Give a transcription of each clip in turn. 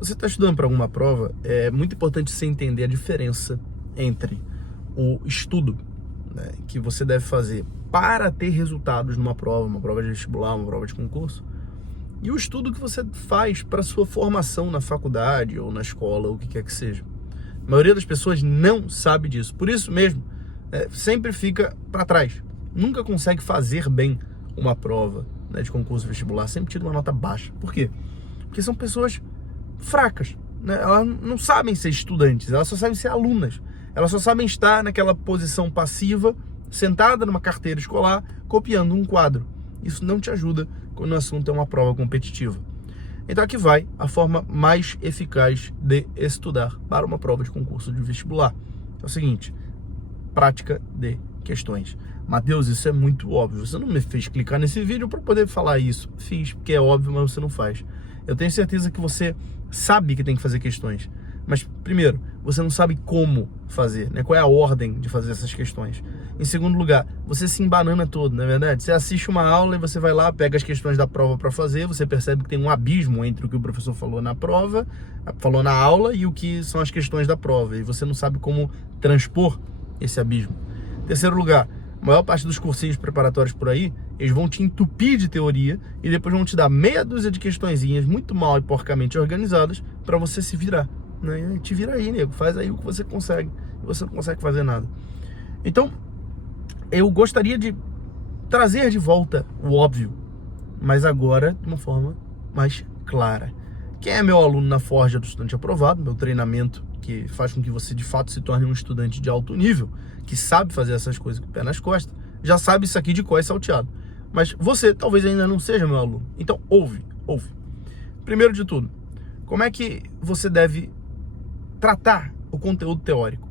você está estudando para alguma prova, é muito importante você entender a diferença entre o estudo, né, que você deve fazer para ter resultados numa prova, uma prova de vestibular, uma prova de concurso, e o estudo que você faz para sua formação na faculdade ou na escola, ou o que quer que seja. A maioria das pessoas não sabe disso. Por isso mesmo, sempre fica para trás. Nunca consegue fazer bem uma prova, né, de concurso vestibular. Sempre tira uma nota baixa. Por quê? Porque são pessoas fracas, né? Elas não sabem ser estudantes, elas só sabem ser alunas. Elas só sabem estar naquela posição passiva, sentada numa carteira escolar, copiando um quadro. Isso não te ajuda quando o assunto é uma prova competitiva. Então aqui vai a forma mais eficaz de estudar para uma prova de concurso de vestibular. É o seguinte: prática de questões. Matheus, isso é muito óbvio. Você não me fez clicar nesse vídeo para poder falar isso. Fiz, porque é óbvio, mas você não faz. Eu tenho certeza que você sabe que tem que fazer questões. Mas, primeiro, você não sabe como fazer, né? Qual é a ordem de fazer essas questões. Em segundo lugar, você se embanana todo, não é verdade? Você assiste uma aula e você vai lá, pega as questões da prova para fazer, você percebe que tem um abismo entre o que o professor falou na prova, falou na aula, e o que são as questões da prova. E você não sabe como transpor esse abismo. Em terceiro lugar, a maior parte dos cursinhos preparatórios por aí, eles vão te entupir de teoria e depois vão te dar meia dúzia de questõezinhas muito mal e porcamente organizadas para você se virar, né? E te vira aí, nego, faz aí o que você consegue. E você não consegue fazer nada. Então, eu gostaria de trazer de volta o óbvio, mas agora de uma forma mais clara. Quem é meu aluno na Forja do Estudante Aprovado, meu treinamento que faz com que você de fato se torne um estudante de alto nível, que sabe fazer essas coisas com o pé nas costas, já sabe isso aqui de cor e salteado. Mas você talvez ainda não seja meu aluno. Então ouve. Primeiro de tudo, como é que você deve tratar o conteúdo teórico?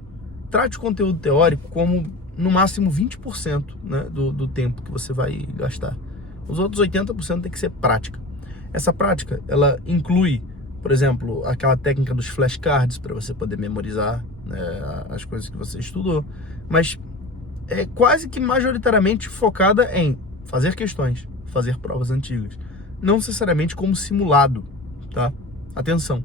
Trate o conteúdo teórico como no máximo 20%, né, do tempo que você vai gastar. Os outros 80% tem que ser prática. Essa prática, ela inclui, por exemplo, aquela técnica dos flashcards para você poder memorizar, né, as coisas que você estudou, mas é quase que majoritariamente focada em fazer questões, fazer provas antigas, não necessariamente como simulado, tá? Atenção,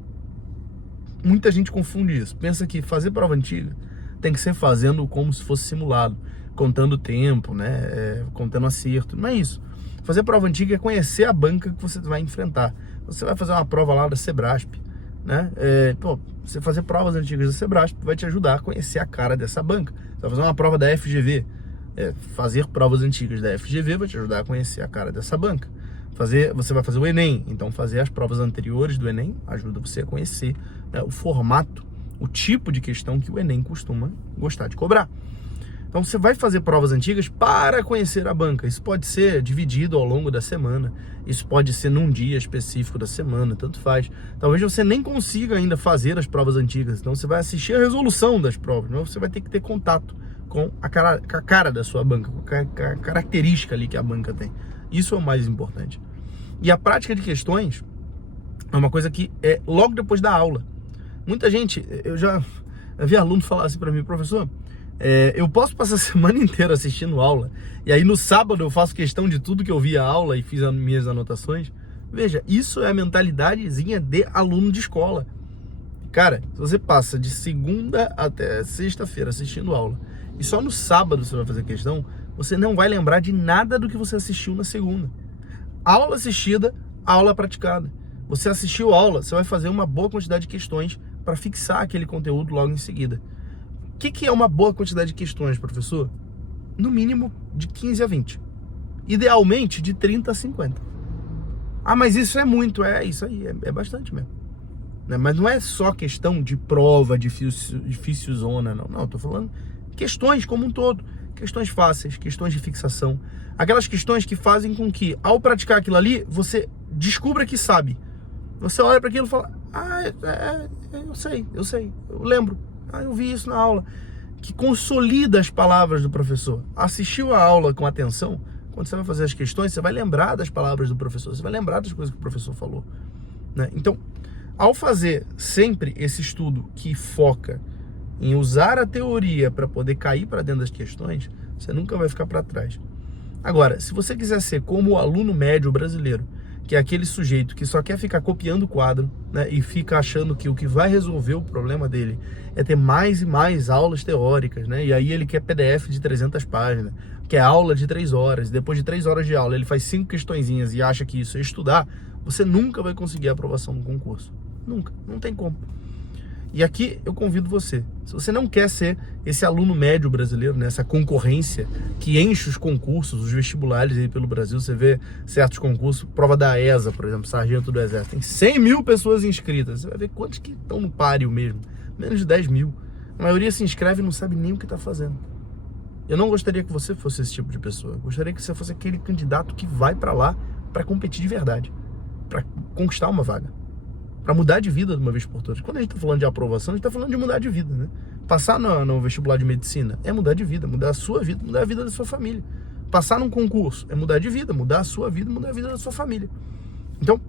muita gente confunde isso, pensa que fazer prova antiga tem que ser fazendo como se fosse simulado, contando tempo, né, contando acerto. Não é isso. Fazer prova antiga é conhecer a banca que você vai enfrentar. Você vai fazer uma prova lá da Sebrasp, né? Você fazer provas antigas da Sebrasp vai te ajudar a conhecer a cara dessa banca. Você vai fazer uma prova da FGV. Fazer provas antigas da FGV vai te ajudar a conhecer a cara dessa banca. Você vai fazer o Enem, então fazer as provas anteriores do Enem ajuda você a conhecer, né, o formato, o tipo de questão que o Enem costuma gostar de cobrar. Então você vai fazer provas antigas para conhecer a banca. Isso pode ser dividido ao longo da semana, isso pode ser num dia específico da semana, tanto faz. Talvez você nem consiga ainda fazer as provas antigas, então você vai assistir a resolução das provas, então você vai ter que ter contato com a cara da sua banca, com a característica ali que a banca tem. Isso é o mais importante. E a prática de questões é uma coisa que é logo depois da aula. Muita gente, eu vi aluno falar assim para mim: professor, eu posso passar a semana inteira assistindo aula, e aí no sábado eu faço questão de tudo que eu vi a aula e fiz as minhas anotações? Veja, isso é a mentalidadezinha de aluno de escola. Cara, se você passa de segunda até sexta-feira assistindo aula, e só no sábado você vai fazer questão, você não vai lembrar de nada do que você assistiu na segunda. Aula assistida, aula praticada. Você assistiu a aula, você vai fazer uma boa quantidade de questões para fixar aquele conteúdo logo em seguida. O que é uma boa quantidade de questões, professor? No mínimo de 15 a 20. Idealmente de 30 a 50. Ah, mas isso é muito. Isso aí, é bastante mesmo. Né? Mas não é só questão de prova, difícil zona, não. Não, eu tô falando questões como um todo. Questões fáceis, questões de fixação. Aquelas questões que fazem com que, ao praticar aquilo ali, você descubra que sabe. Você olha para aquilo e fala: eu sei, eu lembro. Eu vi isso na aula. Que consolida as palavras do professor. Assistiu a aula com atenção, quando você vai fazer as questões, você vai lembrar das palavras do professor, você vai lembrar das coisas que o professor falou, né? Então, ao fazer sempre esse estudo que foca em usar a teoria para poder cair para dentro das questões, você nunca vai ficar para trás. Agora, se você quiser ser como o aluno médio brasileiro, que é aquele sujeito que só quer ficar copiando o quadro, né, e fica achando que o que vai resolver o problema dele é ter mais e mais aulas teóricas, né, e aí ele quer PDF de 300 páginas, quer aula de 3 horas, depois de 3 horas de aula ele faz 5 questõezinhas e acha que isso é estudar, você nunca vai conseguir a aprovação no concurso. Nunca, não tem como. E aqui eu convido você, se você não quer ser esse aluno médio brasileiro, né, essa concorrência que enche os concursos, os vestibulares aí pelo Brasil, você vê certos concursos, prova da ESA, por exemplo, Sargento do Exército, tem 100 mil pessoas inscritas, você vai ver quantos que estão no páreo mesmo, menos de 10 mil. A maioria se inscreve e não sabe nem o que está fazendo. Eu não gostaria que você fosse esse tipo de pessoa, eu gostaria que você fosse aquele candidato que vai para lá para competir de verdade, para conquistar uma vaga, para mudar de vida de uma vez por todas. Quando a gente está falando de aprovação, a gente está falando de mudar de vida, né? Passar no vestibular de medicina é mudar de vida, mudar a sua vida, mudar a vida da sua família. Passar num concurso é mudar de vida, mudar a sua vida, mudar a vida da sua família. Então,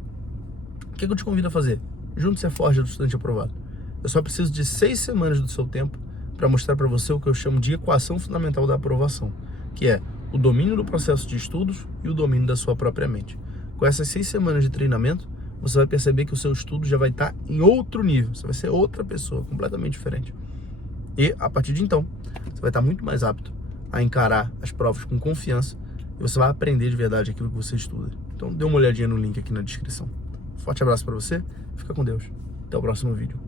o que eu te convido a fazer? Junte-se à Forja do Estudante Aprovado. Eu só preciso de 6 semanas do seu tempo para mostrar para você o que eu chamo de equação fundamental da aprovação, que é o domínio do processo de estudos e o domínio da sua própria mente. Com essas 6 semanas de treinamento, você vai perceber que o seu estudo já vai estar em outro nível, você vai ser outra pessoa, completamente diferente. E, a partir de então, você vai estar muito mais apto a encarar as provas com confiança e você vai aprender de verdade aquilo que você estuda. Então, dê uma olhadinha no link aqui na descrição. Forte abraço para você, fica com Deus. Até o próximo vídeo.